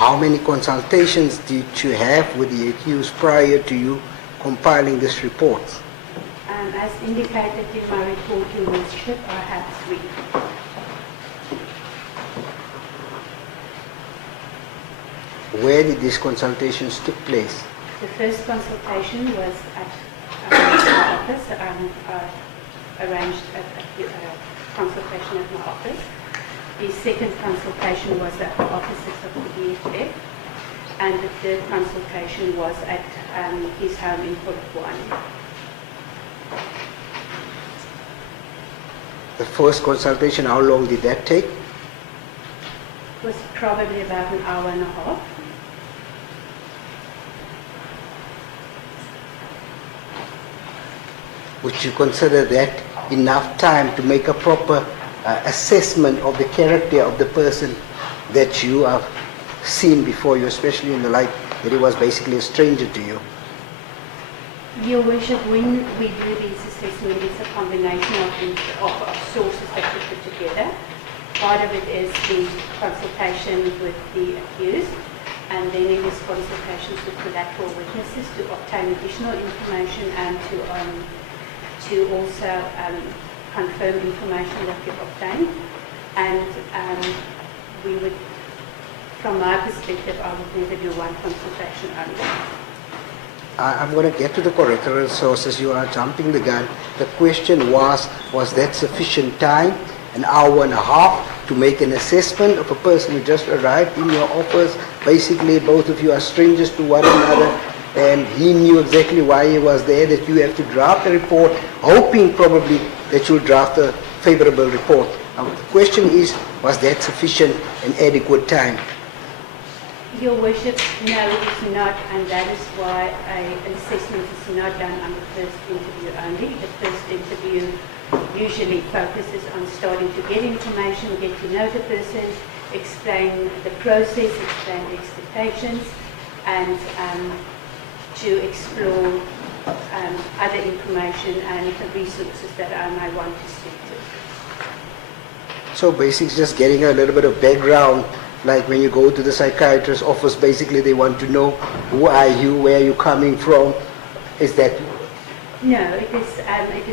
How many consultations did you have with the accused prior to you compiling this report? As indicated in my report, Your Worship, I had 3. Where did these consultations took place? The first consultation was at my office. I arranged a consultation at my office. The second consultation was at the offices of the BSF, and the third consultation was at his home in Courtroom. The first consultation, how long did that take? It was probably about an hour and a half. Would you consider that enough time to make a proper assessment of the character of the person that you have seen before you, especially in the light that he was basically a stranger to you? Your Worship, when we do these assessments, it's a combination of sources that we put together. Part of it is the consultation with the accused, and then in these consultations with collateral witnesses to obtain additional information and to also confirm information that we've obtained. And we would, from my perspective, I would never do one consultation only. I'm going to get to the collateral sources. You are jumping the gun. The question was that sufficient time, an hour and a half, to make an assessment of a person who just arrived in your office? Basically, both of you are strangers to one another, and he knew exactly why he was there, that you have to draft a report, hoping probably that you'll draft a favorable report. Now, the question is, was that sufficient and adequate time? Your Worship, no, it is not, and that is why an assessment is not done on the first interview only. The first interview usually focuses on starting to get information, get to know the person, explain the process, explain the expectations, and to explore other information and the resources that I might want to speak to. So basically just getting a little bit of background, like when you go to the psychiatrist's office, basically they want to know who are you, where are you coming from. Is that? No, it is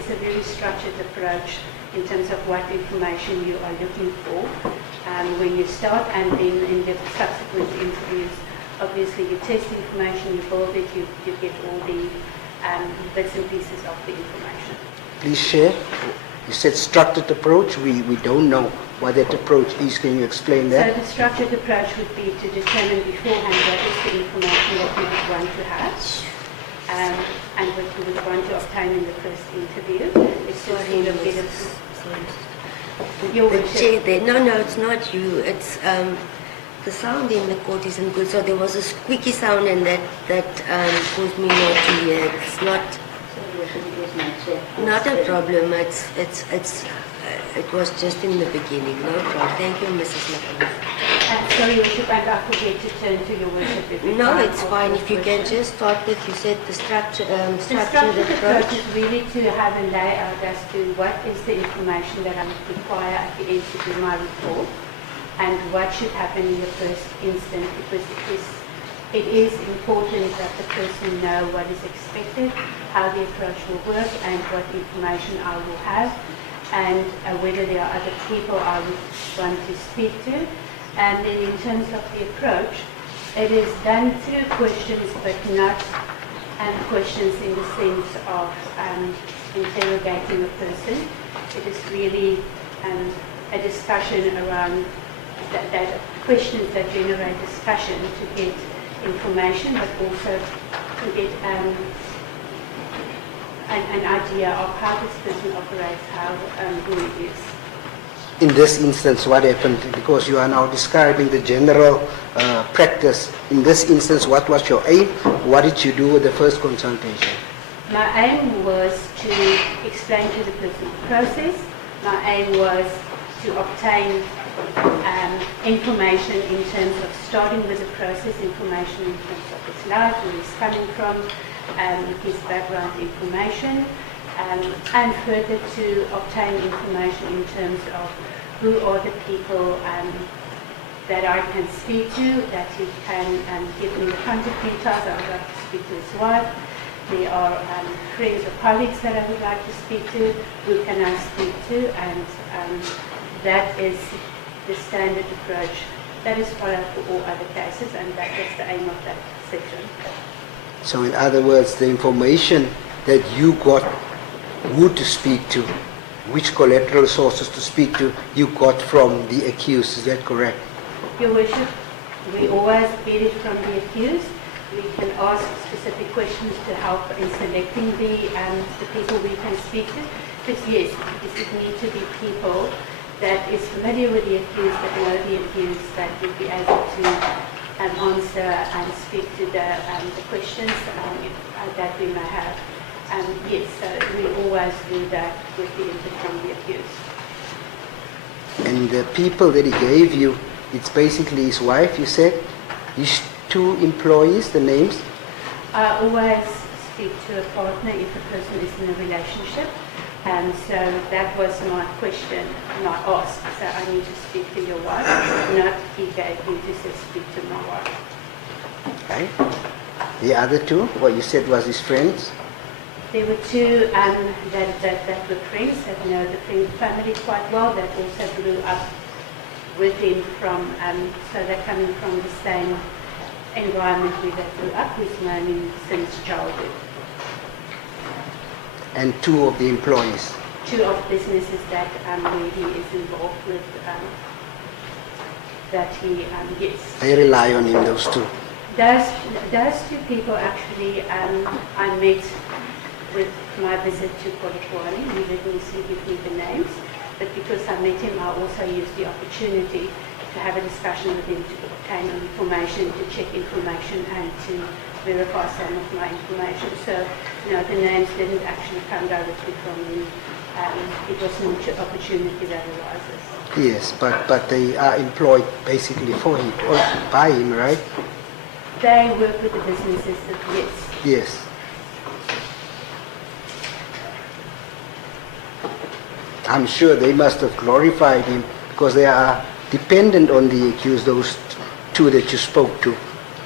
a very structured approach in terms of what information you are looking for when you start, and then in the subsequent interviews, obviously you test information, you build it, you get all the bits and pieces of the information. Please share. You said structured approach. We don't know what that approach is. Can you explain that? So the structured approach would be to determine beforehand what is the information that we would want to have and what we would want to obtain in the first interview. It's just sort of get No, it's not you. It's the sound in the court isn't good. So there was a squeaky sound, and that caused me not to hear. It's not a problem. It was just in the beginning. No problem. Thank you, Mrs. McCann. Sorry, Worship, I forget to turn to Your Worship. No, it's fine. If you can just start with, you said the structured approach is really to have a layout as to what is the information that I require at the end to do my report, and what should happen in the first instance, because it is important that the person know what is expected, how the approach will work, and what information I will have, and whether there are other people I would want to speak to. And then in terms of the approach, it is done through questions, but not questions in the sense of interrogating a person. It is really a discussion around that questions that generate discussion to get information, but also to get an idea of how this person operates, who he is. In this instance, what happened? Because you are now describing the general practice. In this instance, what was your aim? What did you do with the first consultation? My aim was to explain to the person the process. My aim was to obtain information in terms of starting with the process, information in terms of his life, where he's coming from, his background information, and further to obtain information in terms of who are the people that I can speak to, that he can give me the contact details. I would like to speak to his wife. There are friends or colleagues that I would like to speak to. Who can I speak to? And that is the standard approach that is followed for all other cases, and that is the aim of that section. So in other words, the information that you got who to speak to, which collateral sources to speak to, you got from the accused, is that correct? Your Worship, we always get it from the accused. We can ask specific questions to help in selecting the people we can speak to. Because yes, it needs to be people that is familiar with the accused, that know the accused, that would be able to answer and speak to the questions that we may have. Yes, so we always do that with the input from the accused. And the people that he gave you, it's basically his wife, you said? His two employees, the names? I always speak to a partner if a person is in a relationship. And so that was my question, not asked. So I need to speak to your wife, not he gave me to say speak to my wife. Okay. The other two, what you said was his friends? There were two that were friends, that know the family quite well, that also grew up with him from, so they're coming from the same environment where they grew up, we've known him since childhood. And two of the employees? Two of businesses that where he is involved with, that he gets. They rely on him, those two? Those two people actually, I met with my visit to Courtroom. He didn't give me the names, but because I met him, I also used the opportunity to have a discussion with him to obtain information, to check information, and to verify some of my information. So, no, the names didn't actually come directly from me. It was an opportunity that arises. Yes, but they are employed basically for him, or by him, right? They work with the businesses, yes. Yes. I'm sure they must have glorified him because they are dependent on the accused, those two that you spoke to.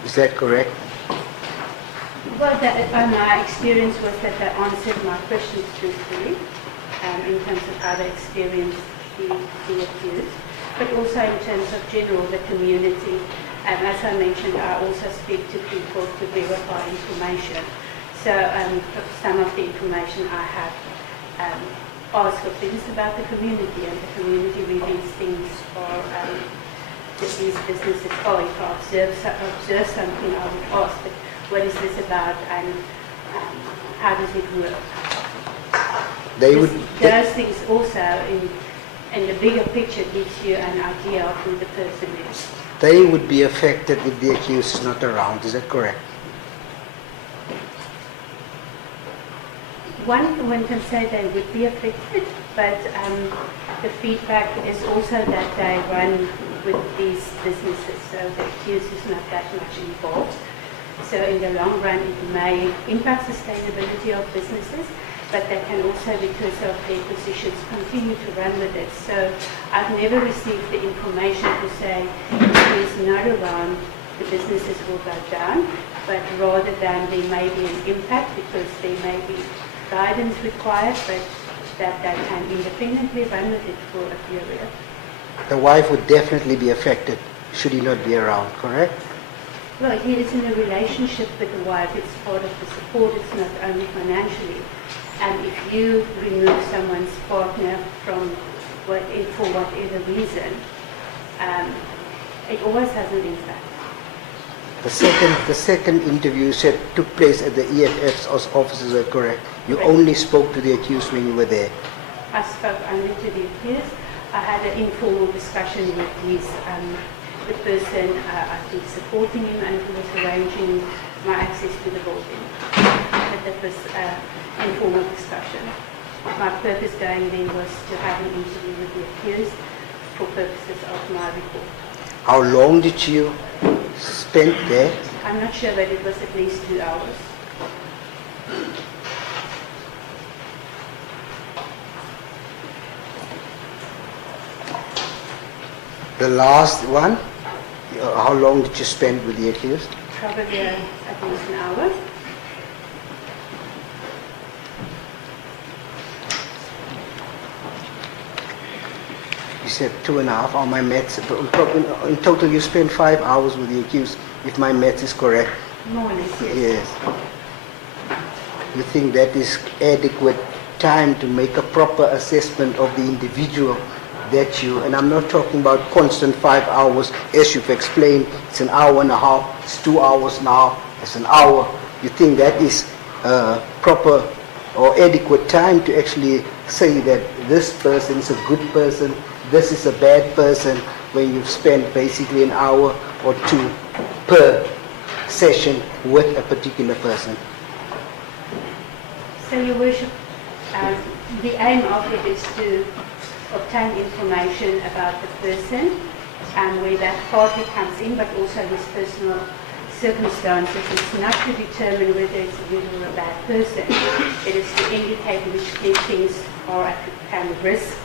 Is that correct? Well, my experience was that they answered my questions truthfully in terms of how they experienced the accused, but also in terms of general, the community. As I mentioned, I also speak to people to verify information. So some of the information I have asked for things about the community, and the community where these things are, that these businesses are. If I observe something, I would ask, but what is this about, and how does it work? Those things also, in the bigger picture, gives you an idea of who the person is. They would be affected if the accused is not around, is that correct? One can say they would be affected, but the feedback is also that they run with these businesses, so the accused is not that much involved. So in the long run, it may impact sustainability of businesses, but they can also, because of their positions, continue to run with it. So I've never received the information to say if he's not around, the businesses will go down, but rather than there may be an impact because there may be guidance required, but that they can independently run with it for a period. The wife would definitely be affected should he not be around, correct? Well, he is in a relationship with the wife. It's part of the support. It's not only financially. And if you remove someone's partner from for whatever reason, it always has an impact. The second interview said took place at the EFF's offices, are correct? You only spoke to the accused when you were there? I spoke only to the accused. I had an informal discussion with the person I think supporting him, and who was arranging my access to the building. But that was an informal discussion. My purpose going there was to have an interview with the accused for purposes of my report. How long did you spend there? I'm not sure, but it was at least 2 hours. The last one, How long did you spend with the accused? Probably at least an hour. You said 2.5 on my maths. In total, you spent 5 hours with the accused, if my maths is correct. More or less, yes. Yes. You think that is adequate time to make a proper assessment of the individual that you, and I'm not talking about constant 5 hours, as you've explained, it's an hour and a half, it's 2 hours now, it's an hour. You think that is proper or adequate time to actually say that this person is a good person, this is a bad person, when you've spent basically an hour or two per session with a particular person? So, Your Worship, the aim of it is to obtain information about the person and where that partly comes in, but also his personal circumstances. It's not to determine whether it's a good or a bad person. It is to indicate which things are at risk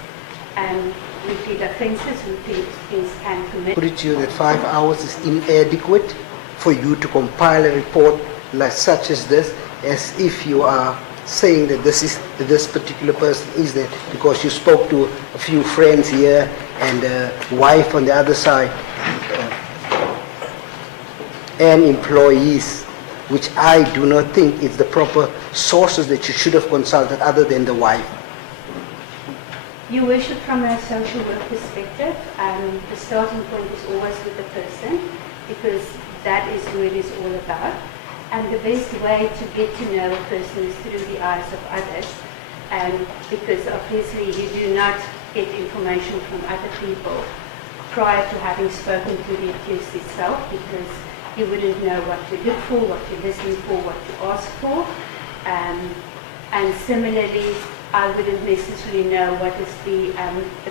and repeat offences, repeat things can commit. Put it to you that 5 hours is inadequate for you to compile a report like such as this, as if you are saying that this particular person is there because you spoke to a few friends here and a wife on the other side and employees, which I do not think is the proper sources that you should have consulted other than the wife. Your Worship, from a social work perspective, the starting point is always with the person, because that is what it is all about. And the best way to get to know a person is through the eyes of others, because obviously you do not get information from other people prior to having spoken to the accused itself, because you wouldn't know what to look for, what to listen for, what to ask for. And similarly, I wouldn't necessarily know what is the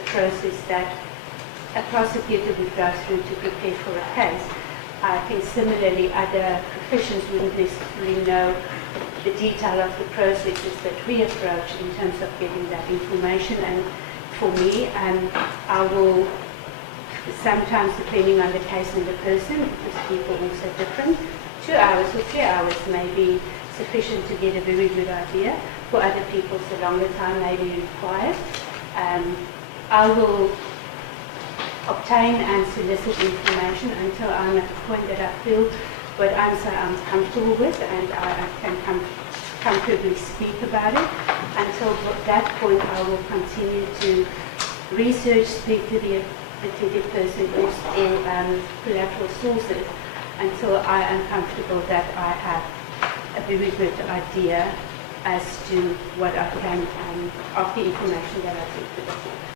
process that a prosecutor would go through to prepare for a case. I think similarly other professions wouldn't necessarily know the detail of the processes that we approach in terms of getting that information. And for me, I will sometimes, depending on the case and the person, because people are also different, 2 hours or 3 hours may be sufficient to get a very good idea. For other people, it's a longer time may be required. I will obtain and solicit information until I'm at the point that I feel what answer I'm comfortable with and I can comfortably speak about it. Until that point, I will continue to research, speak to the person or collateral sources until I am comfortable that I have a very good idea as to what I can of the information that I take to the court.